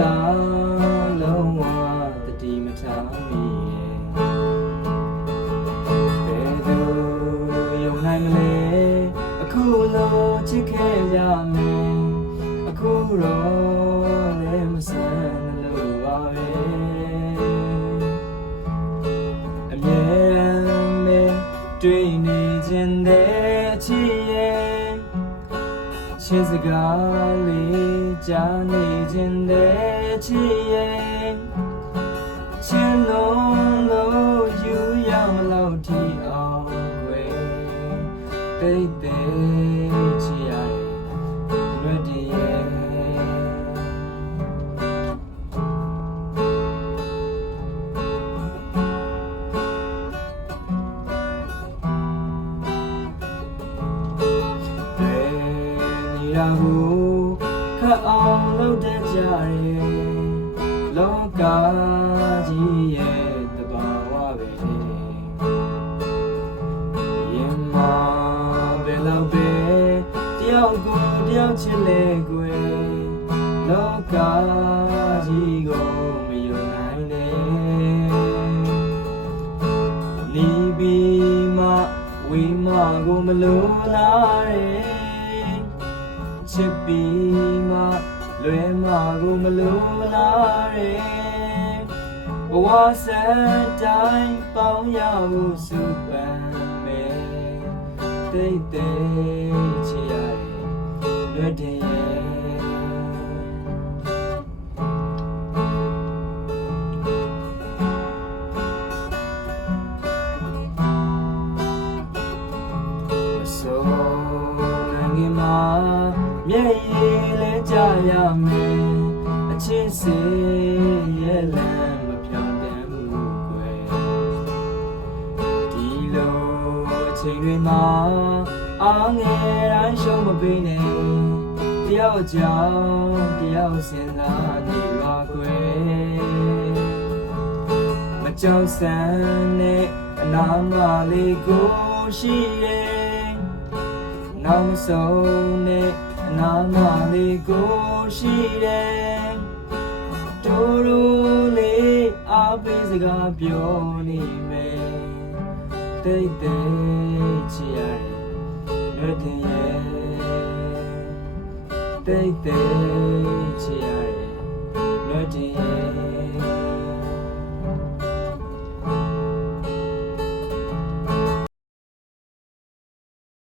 သာလုံးဝတတိမထားမိဘယ်သူယုံနိုင်မလဲအခုလိုချစ်ခဲ့ကြမယ်အခုတော့လည်းမဆန်းလို့ပါပဲအမြဲတမ်းပဲတွေ့နေခြင်းတဲ့ချစ်ရဲ့ချစ်စကားလေးကြားနေခြင်းတဲ့ချစ်ရဲ့ချစ်လို့ယူရမလို့ထီအောင်ွယ်တိတ်တိတ်ချစ်ရလွတ်တည်းရဲ့ရာကိုခတ်အောင်လုပ်တတ်ကြရဲ့လောကကြီးရဲ့တဘာဝပဲရင်မာဘယ်လောက်ပဲတယောက်ကိုတယောက်ချစ်လေကွယ်လောကကြီးကိုမယုံနိုင်နဲ့နီးပြီးမှဝေးမှကိုမလိုလားရဲ့ချစ်ပြီးမှလွယ်မှကိုမလိုလားရဲ့ဘဝစတိုင်းပေါင်းရဖို့စုပန်မယ်တိတ်တိတ်ချစ်ရလွတ်တယ်မျက်ရည်လဲကြရမယ်အချစ်စေရဲ့လမ်းမပြောင်းတမ်းဘူးကွယ်ဒီလိုအချိန်တွေမှာအားငယ်တိုင်းရှုံးမပေးနဲ့တယောက်ကြောင့်တယောက်စဉ်းစားနေပါကွယ်မကြောက်စမ်းနဲ့အနာမလေးကိုရှိရဲ့နောက်ဆုံးနဲ့နာမလေးကိုရှိတယ်တိုးတိုးလေးအားပေးစကားပြောနေမယ်တိတ်တိတ်ချစ်ရတယ်လွတ်တယ်ရဲ့တိတ်တိတ်ချစ်ရ